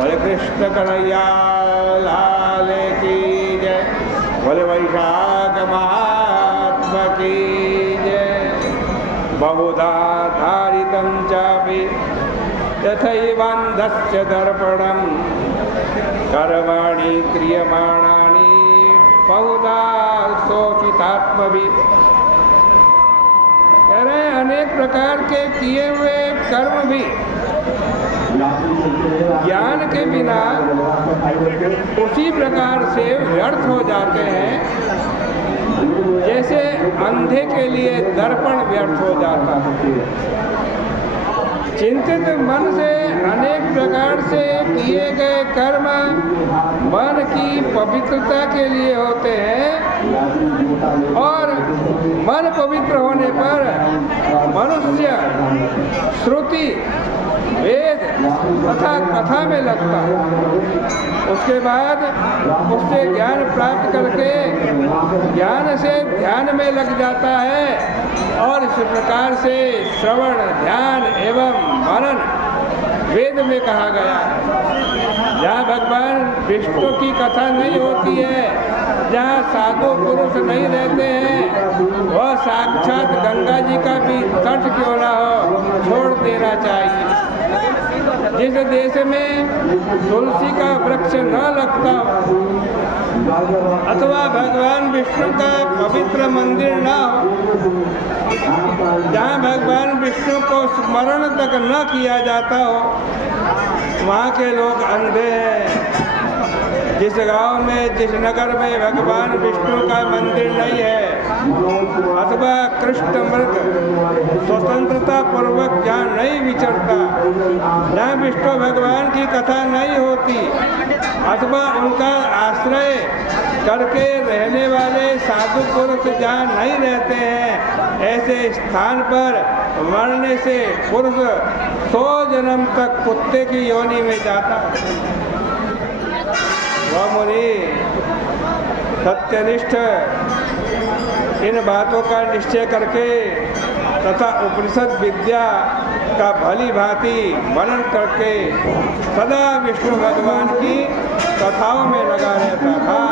बोले कृष्ण कन्हैया लाल की जय, बोले वैशाख महात्मा की जय। बहुधा धारितं चापि यथैवान्धस्य दर्पणं कर्माणि क्रियमाणानि बहुधा शोचितात्मभिः। कह रहे अनेक प्रकार के किए हुए कर्म भी ज्ञान के बिना उसी प्रकार से व्यर्थ हो जाते हैं जैसे अंधे के लिए दर्पण व्यर्थ हो जाता है। चिंतित मन से अनेक प्रकार से किए गए कर्म मन की पवित्रता के लिए होते हैं और मन पवित्र होने पर मनुष्य श्रुति वेद तथा कथा में लगता है। उसके बाद उससे ज्ञान प्राप्त करके ज्ञान से ध्यान में लग जाता है और इस प्रकार से श्रवण ध्यान एवं मनन वेद में कहा गया है। जहाँ भगवान विष्णु की कथा नहीं होती है, जहाँ साधु पुरुष नहीं रहते हैं, वह साक्षात गंगा जी का भी तट क्यों ना हो छोड़ देना चाहिए। जिस देश में तुलसी का वृक्ष न लगता हो अथवा भगवान विष्णु का पवित्र मंदिर न हो, जहाँ भगवान विष्णु को स्मरण तक न किया जाता हो, वहाँ के लोग अंधे हैं। जिस गांव में जिस नगर में भगवान विष्णु का मंदिर नहीं है अथवा कृष्ण मृग स्वतंत्रता पूर्वक जहाँ नहीं विचरता, जहाँ विष्णु भगवान की कथा नहीं होती अथवा उनका आश्रय करके रहने वाले साधु पुरुष जहाँ नहीं रहते हैं, ऐसे स्थान पर मरने से पुरुष 100 जन्म तक कुत्ते की योनि में जाता है। वह मुनि सत्यनिष्ठ इन बातों का निश्चय करके तथा उपनिषद विद्या का भली भांति मनन करके सदा विष्णु भगवान की कथाओं में लगा रहता था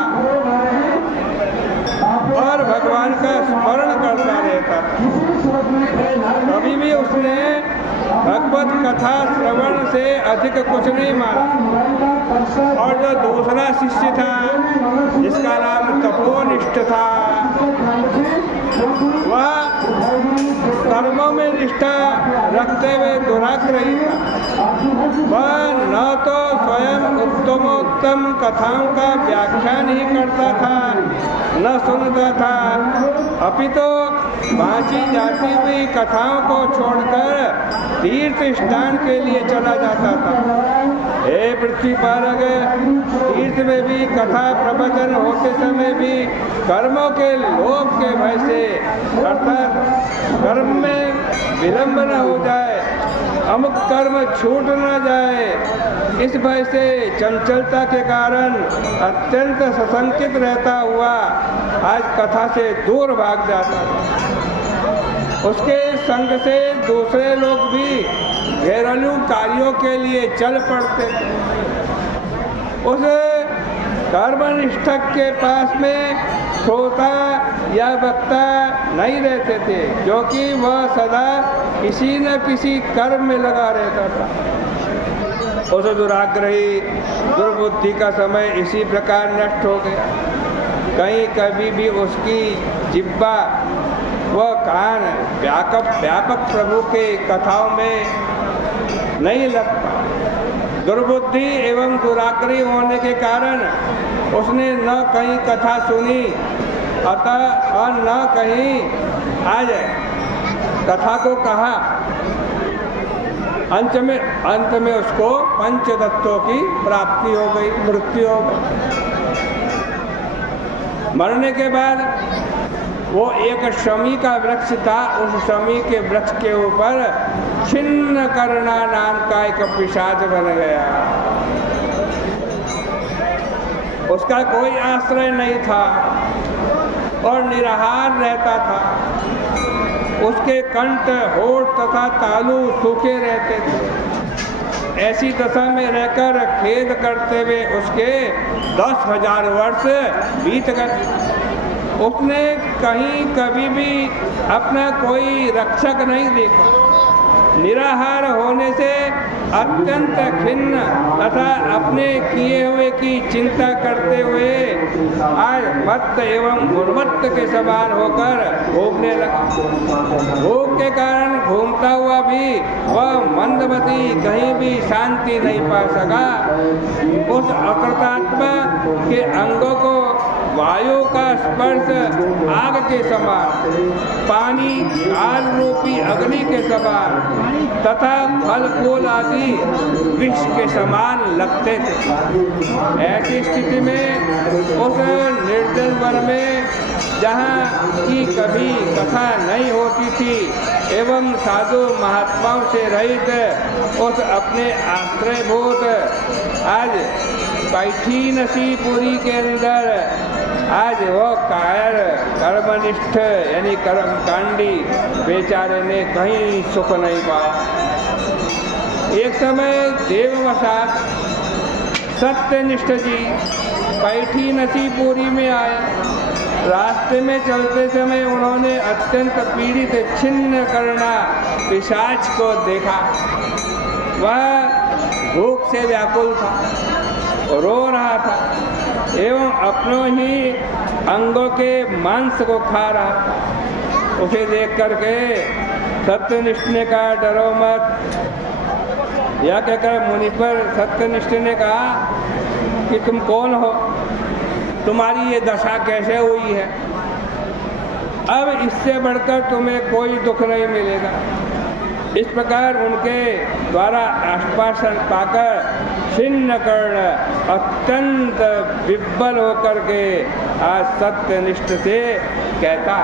और भगवान का स्मरण करता रहता था। कभी भी उसने भगवत कथा श्रवण से अधिक कुछ नहीं माना। और जो दूसरा शिष्य था जिसका नाम तपोनिष्ठ था, वह कर्मों में निष्ठा रखते हुए दुराग्रही था। वह न तो स्वयं उत्तमोत्तम कथाओं का व्याख्यान ही करता था न सुनता था, अपितु बाँची जाती हुई कथाओं को छोड़कर तीर्थ स्नान के लिए चला जाता था। हे पृथ्वी पर तीर्थ में भी कथा प्रवचन होते समय भी कर्मों के लोभ के भय से अर्थात कर्म में विलंब न हो जाए, अमुक कर्म छूट न जाए, इस भय से चंचलता के कारण अत्यंत सशंकित रहता हुआ आज कथा से दूर भाग जाता था। उसके संग से दूसरे लोग भी घरेलू कार्यों के लिए चल पड़ते। उस कर्मनिष्ठक के पास में श्रोता या वक्ता नहीं रहते थे, क्योंकि वह सदा किसी न किसी कर्म में लगा रहता था। उस दुराग्रही दुर्बुद्धि का समय इसी प्रकार नष्ट हो गया। कहीं कभी भी उसकी जिह्वा वह कान व्यापक प्रभु के कथाओं में नहीं लगता। दुर्बुद्धि एवं दुराग्रही होने के कारण उसने न कहीं कथा सुनी अतः और न कहीं आज कथा को कहा। अंत में उसको पंचतत्वों की प्राप्ति हो गई, मृत्यु हो गई। मरने के बाद वो एक शमी का वृक्ष था, उस शमी के वृक्ष के ऊपर छिन्न करना नाम का एक पिशाच बन गया। उसका कोई आश्रय नहीं था और निराहार रहता था। उसके कंठ, होठ तथा तालू सूखे रहते थे। ऐसी दशा में रहकर खेद करते हुए उसके 10,000 वर्ष बीत गए। उसने कहीं कभी भी अपना कोई रक्षक नहीं देखा। निराहार होने से अत्यंत खिन्न तथा अपने किए हुए की चिंता करते हुए आज मत्त एवं उन्मत्त के समान होकर घूमने लगा। भूख के कारण घूमता हुआ भी वह मंदमती कहीं भी शांति नहीं पा सका। उस अकृतात्मा के अंगों को वायु का स्पर्श आग के समान, पानी काल रूपी अग्नि के समान तथा फल फूल आदि विष के समान लगते थे। ऐसी स्थिति में उस निर्जन वन में जहाँ की कभी कथा नहीं होती थी एवं साधु महात्माओं से रहित उस अपने आश्रयभूत आज पैठी नसीपुरी के अंदर आज वो कायर कर्मनिष्ठ यानी कर्मकांडी बेचारे ने कहीं सुख नहीं पाया। एक समय देववसात सत्यनिष्ठ जी पैठी नसीपुरी में आए। रास्ते में चलते समय उन्होंने अत्यंत पीड़ित छिन्न करना पिशाच को देखा। वह भूख से व्याकुल था, रो रहा था एवं अपनों ही अंगों के मांस को खा रहा था। उसे देख करके सत्यनिष्ठ ने कहा, डरो मत। यह कहकर मुनीश्वर सत्यनिष्ठ ने कहा कि तुम कौन हो, तुम्हारी ये दशा कैसे हुई है। अब इससे बढ़कर तुम्हें कोई दुख नहीं मिलेगा। इस प्रकार उनके द्वारा आश्वासन पाकर छिन्न कर्ण अत्यंत विह्वल होकर के आज सत्यनिष्ठ से कहता,